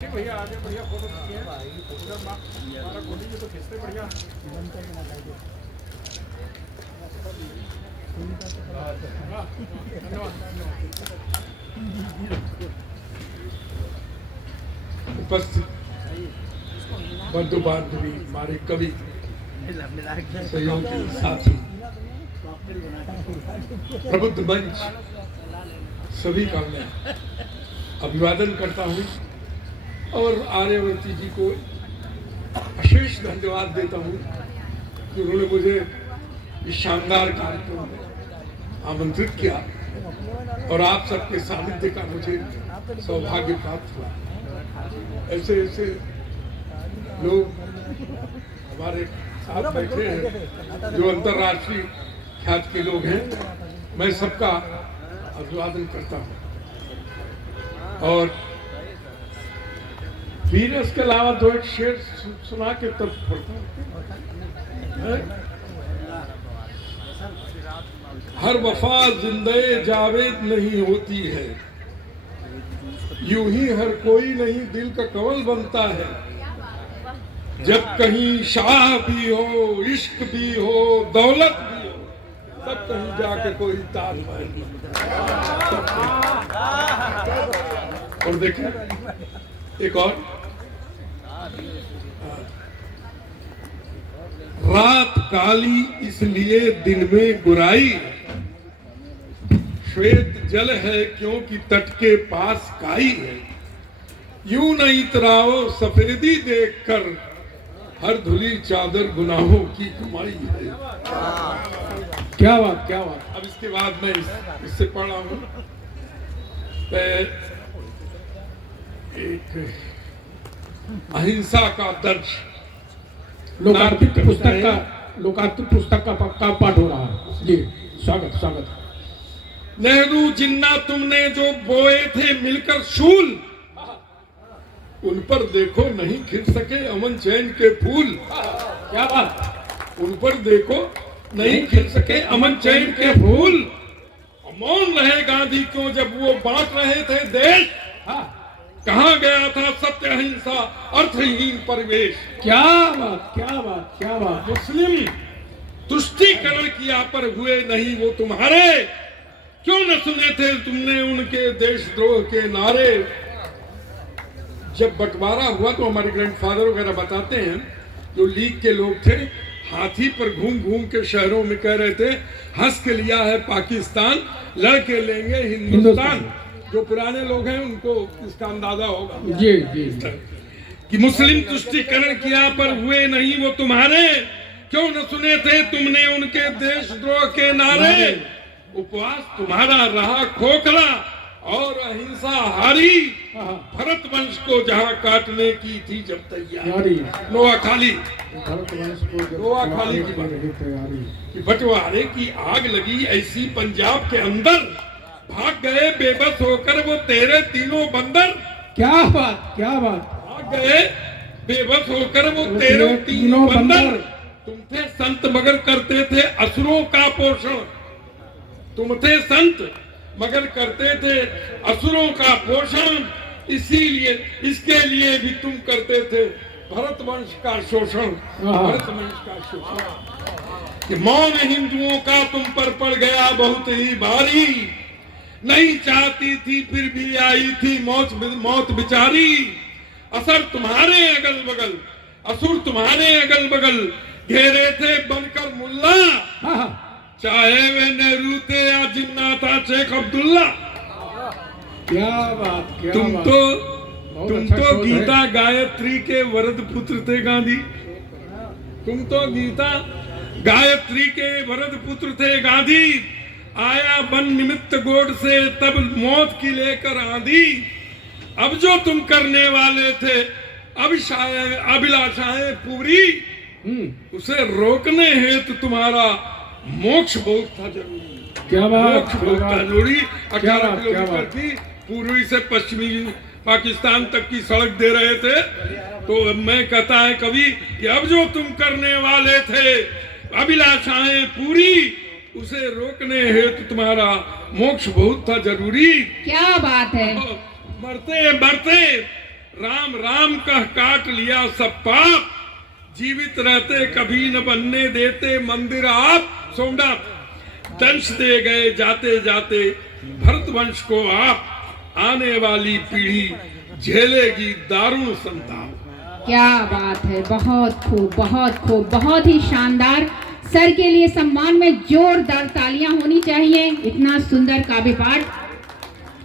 भैया आगे बढ़िया फोटो खींची है हमारा गोली जी तो खींचते बढ़िया। उपस्थित बंधु बांधवी हमारे कवि सहयोगी साथी प्रबुद्ध मंच सभी का मैं अभिवादन करता हूँ और आर्यवर्ती जी को अशेष धन्यवाद देता हूँ कि उन्होंने मुझे इस शानदार कार्यक्रम में आमंत्रित किया और आप सबके सानिध्य का मुझे सौभाग्य प्राप्त हुआ। ऐसे ऐसे लोग हमारे साथ बैठे हैं जो अंतर्राष्ट्रीय ख्यात के लोग हैं, मैं सबका अभिवादन करता हूँ। और फिर इसके अलावा दो एक शेर सुना के तब पढ़ता हूँ। हर वफा जिंदे जावेद नहीं होती है, यूं ही हर कोई नहीं दिल का कंवल बनता है। जब कहीं शाह भी हो, इश्क भी हो, दौलत भी हो, तब कहीं जाके कोई ताजमहल बनता है। और देखिए एक और, रात काली इसलिए दिन में गुराई, श्वेत जल है क्योंकि तट के पास काई है। यूं न इतराओ सफेदी देखकर, हर धुली चादर गुनाहों की कमाई है। क्या बात क्या बात। अब इसके बाद मैं इससे पढ़ा हूं एक अहिंसा का दर्श लोकार्पित पुस्तक का पक्का पाठ हो रहा है। जी स्वागत स्वागत। नेहरू जिन्ना तुमने जो बोए थे मिलकर शूल, उन पर देखो नहीं खिल सके अमन चैन के फूल। क्या बात। उन पर देखो नहीं खिल सके अमन चैन के फूल। मौन रहे गांधी क्यों जब वो बांट रहे थे देश। कहाँ गया था सत्य अहिंसा अर्थहीन परिवेश। क्या बात क्या बात क्या बात। मुस्लिम तुष्टीकरण किया पर हुए नहीं वो तुम्हारे, क्यों न सुने थे तुमने उनके देशद्रोह के नारे। जब बंटवारा हुआ तो हमारे ग्रैंडफादर वगैरह बताते हैं, जो लीग के लोग थे हाथी पर घूम घूम के शहरों में कह रहे थे, हंस के लिया है पाकिस्तान, लड़के लेंगे हिंदुस्तान। जो पुराने लोग हैं उनको इसका अंदाजा होगा जी जी कि मुस्लिम तुष्टीकरण किया पर हुए नहीं वो तुम्हारे, क्यों न सुने थे तुमने उनके देशद्रोह के नारे। उपवास तुम्हारा रहा खोखला और अहिंसा हारी, भरत वंश को जहां काटने की थी जब तैयारी। नोआ खाली की तैयारी कि बंटवारे की आग लगी ऐसी पंजाब के अंदर, भाग गए बेबस होकर वो तेरे तीनों बंदर। क्या बात क्या बात। भाग गए बेबस होकर वो तेरे तीनों बंदर। तुम थे संत मगर करते थे असुरों का पोषण, तुम थे संत मगर करते थे असुरों का पोषण। इसीलिए इसके लिए भी तुम करते थे भरत वंश का शोषण। भरत वंश का शोषण कि मौन हिंदुओं का तुम पर पड़ गया बहुत ही भारी। नहीं चाहती थी फिर भी आई थी मौत बिचारी। असर तुम्हारे अगल बगल, असुर तुम्हारे अगल बगल, घेरे थे बनकर मुल्ला। चाहे वे नेहरू थे या जिन्ना था शेख अब्दुल्ला। क्या बात क्या तुम बात। तो गीता गायत्री के वरद पुत्र थे गांधी। तुम तो गीता गायत्री के वरद पुत्र थे गांधी। आया बन निमित्त गोड से तब मौत की लेकर आंधी। अब जो तुम करने वाले थे अभिलाषाएं पूरी, उसे रोकने हेतु तुम्हारा मोक्ष बहुत था जरूरी। क्या बात। मोक्ष बहुत था जरूरी। 18 किलोमीटर की पूर्वी से पश्चिमी पाकिस्तान तक की सड़क दे रहे थे। तो मैं कहता है कवि कि अब जो तुम करने वाले थे अभिलाषाएं पूरी, उसे रोकने हेतु तुम्हारा मोक्ष बहुत था जरूरी। क्या बात है। मरते मरते राम राम कह काट लिया सब पाप, जीवित रहते कभी न बनने देते मंदिर आप। सोमनाथ दंश दे गए जाते जाते भरत वंश को आप, आने वाली पीढ़ी झेलेगी दारुण संताप। क्या बात है, बहुत खूब, बहुत खूब, बहुत ही शानदार। सर के लिए सम्मान में जोरदार तालियां होनी चाहिए। इतना सुंदर काव्य पाठ